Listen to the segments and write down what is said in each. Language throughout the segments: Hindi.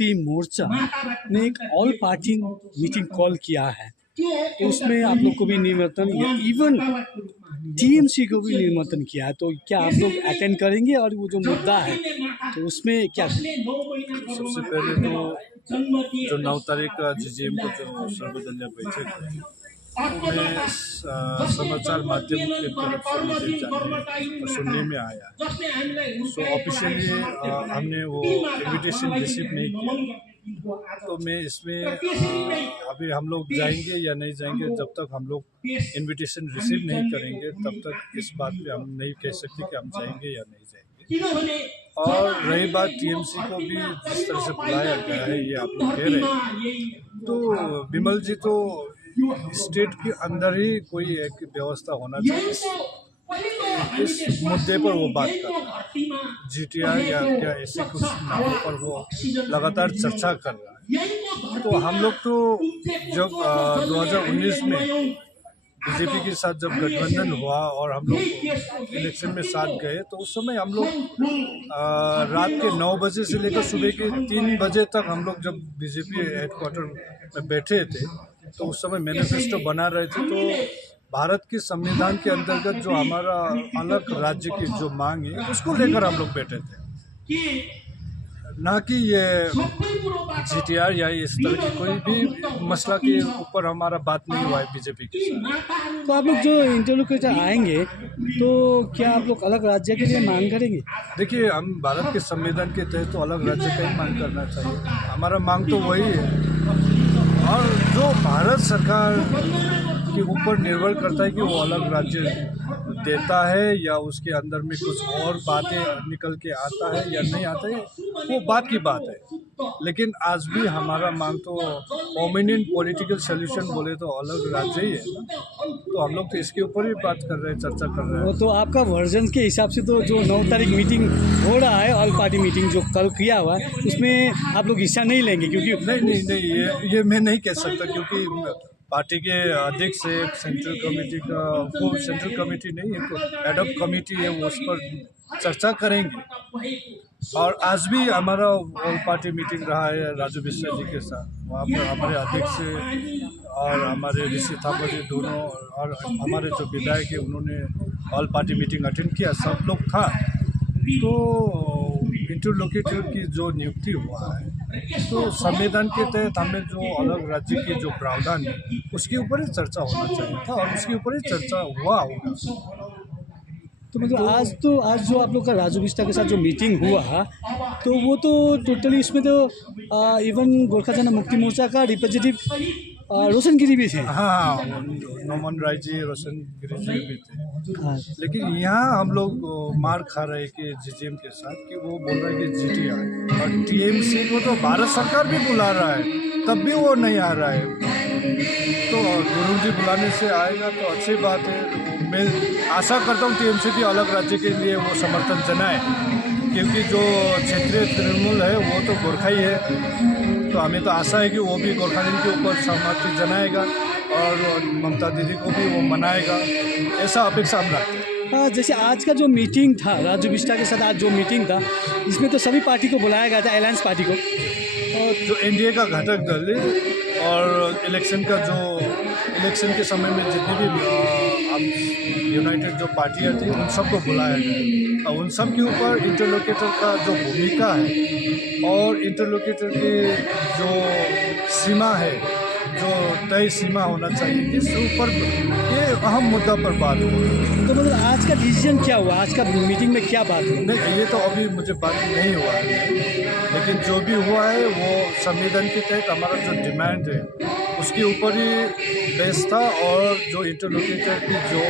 मुक्ति मोर्चा ने एक ऑल पार्टी मीटिंग कॉल किया है, तो उसमें आप लोग को भी निमंत्रण, इवन टीएमसी को भी निमंत्रण किया है, तो क्या आप लोग अटेंड करेंगे? और वो जो मुद्दा है तो उसमें क्या? सबसे पहले तो जो 9 तारीख का जीजेएम को जो सर्वदलीय बैठक है, मैं समाचार माध्यम के तरफ से मुझे जानने और सुनने में आया। सो ऑफिशियली हमने वो इनविटेशन रिसीव नहीं किया, तो मैं इसमें अभी हम लोग जाएंगे या नहीं जाएंगे, जब तक हम लोग इनविटेशन रिसीव नहीं करेंगे तब तक इस बात पे हम नहीं कह सकते कि हम जाएंगे या नहीं जाएंगे। और रही बात टीएमसी को भी जिस तरह से बुलाया गया है, ये आप लोग कह रहे हैं, तो विमल जी तो स्टेट के अंदर ही कोई एक व्यवस्था होना चाहिए, इस मुद्दे पर वो बात कर रहा है। जीटीआर या क्या ऐसे कुछ नामों पर वो लगातार चर्चा कर रहा है। तो हम लोग तो जब 2019 में बीजेपी के साथ जब गठबंधन हुआ और हम लोग इलेक्शन में साथ गए, तो उस समय हम लोग रात के 9 बजे से लेकर सुबह के 3 बजे तक हम लोग जब बीजेपी हेडक्वार्टर में बैठे थे, तो उस समय मैनिफेस्टो बना रहे थे। तो भारत के संविधान के अंतर्गत जो हमारा अलग राज्य की जो मांग है, उसको लेकर हम लोग बैठे थे, ना कि ये जीटीआर या इस तरह की कोई भी मसला के ऊपर हमारा बात नहीं हुआ है बीजेपी के साथ। तो आप लोग जो इंटरलोकेटर आएंगे, तो क्या आप लोग अलग राज्य के लिए मांग करेंगे? देखिए, हम भारत के संविधान के तहत तो अलग राज्य का ही मांग करना चाहिए, हमारा मांग तो वही है। और जो भारत सरकार के ऊपर निर्भर करता है कि वो अलग राज्य देता है या उसके अंदर में कुछ और बातें निकल के आता है या नहीं आता है, वो बात की बात है। लेकिन आज भी हमारा मांग तो परमानेंट पॉलिटिकल सॉल्यूशन बोले तो अलग राज्य ही है, तो हम लोग तो इसके ऊपर ही बात कर रहे हैं, चर्चा कर रहे हैं। तो आपका वर्जन के हिसाब से तो जो 9 तारीख मीटिंग हो रहा है, ऑल पार्टी मीटिंग जो कल किया हुआ है, उसमें आप लोग हिस्सा नहीं लेंगे? क्योंकि नहीं, ये मैं नहीं कह सकता, क्योंकि पार्टी के अध्यक्ष से सेंट्रल कमेटी का, वो सेंट्रल कमेटी नहीं है, एडॉप कमेटी है, वो उस पर चर्चा करेंगे। और आज भी हमारा ऑल पार्टी मीटिंग रहा है राजू बिस्वा जी के साथ, वहाँ पर हमारे अध्यक्ष और हमारे ऋषि थापर जी दोनों और हमारे जो विधायक है उन्होंने ऑल पार्टी मीटिंग अटेंड किया, सब लोग था। तो इंटरलोकेटर की जो नियुक्ति हुआ है, तो संविधान के तहत हमें जो अलग राज्य के जो प्रावधान है उसके ऊपर ही चर्चा होना चाहिए था, और उसके ऊपर ही चर्चा हुआ होगा। तो मतलब आज जो आप लोग का राजू बिस्वा के साथ जो मीटिंग हुआ, तो वो तो टोटली इसमें तो इवन गोरखा जन मुक्ति मोर्चा का रिप्रेजेंटेटिव रोशन गिरी भी थे। हाँ, नमन राय जी, रोशन गिरी जी भी थे। हाँ। लेकिन यहाँ हम लोग मार खा रहे कि जीजेएम के साथ, कि वो बोल रहा है कि जीटीआर और टीएमसी को तो भारत सरकार भी बुला रहा है, तब भी वो नहीं आ रहा है। तो गुरु जी बुलाने से आएगा तो अच्छी बात है। मैं आशा करता हूँ टीएमसी भी अलग राज्य के लिए वो समर्थन जनाए, क्योंकि जो क्षेत्रीय तृणमूल है वो तो गोरखा ही है, तो हमें तो आशा है कि वो भी गोरखालैंड के ऊपर सहमति जनाएगा और ममता दीदी को भी वो मनाएगा, ऐसा अपेक्षा हम रखते हैं। जैसे आज का जो मीटिंग था राजू बिस्वा के साथ, आज जो मीटिंग था, इसमें तो सभी पार्टी को बुलाया गया था, अलायंस पार्टी को, और जो एनडीए का घटक दल है, और इलेक्शन के समय में जितनी भी यूनाइटेड जो पार्टियाँ थी उन सबको बुलाया गया, और उन सब के ऊपर इंटरलोकेटर का जो भूमिका है और इंटरलोकेटर की जो सीमा है, जो तय सीमा होना चाहिए, इस ऊपर ये अहम मुद्दा पर बात हुई। तो मतलब आज का डिसीजन क्या हुआ, आज का मीटिंग में क्या बात हुई? नहीं, ये तो अभी मुझे बात नहीं हुआ है, लेकिन जो भी हुआ है वो संविधान के तहत हमारा जो डिमांड है उसके ऊपर ही बेस था, और जो इंटरलोकेटर की जो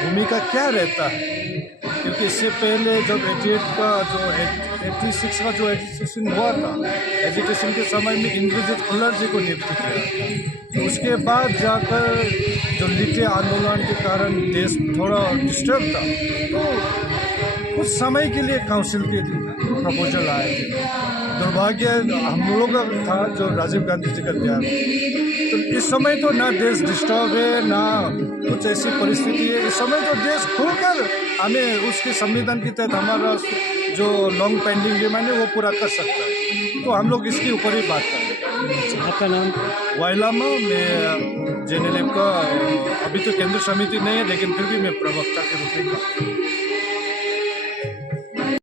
भूमिका क्या रहता है, क्योंकि इससे पहले जब 86 का जो एजिटेशन हुआ था, एजिटेशन के समय में इंद्रजीत खुल्लर जी को नियुक्त किया था, तो उसके बाद जाकर जो लिट्टे आंदोलन के कारण देश थोड़ा डिस्टर्ब था, तो कुछ समय के लिए काउंसिल के प्रपोजल आए थे। दुर्भाग्य हम लोगों का था जो राजीव गांधी जी का ध्यान, तो इस समय तो ना देश डिस्टर्ब है ना कुछ ऐसी परिस्थिति है, इस समय तो देश खुलकर हमें उसके संविधान के तहत हमारा जो लॉन्ग पेंडिंग डिमांड है वो पूरा कर सकता है। तो हम लोग इसके ऊपर ही बात करेंगे। आपका नाम? वाइलामा, मैं जेनेलिप का अभी तो केंद्र समिति नहीं है, लेकिन फिर भी मैं प्रवक्ता के रूप में काम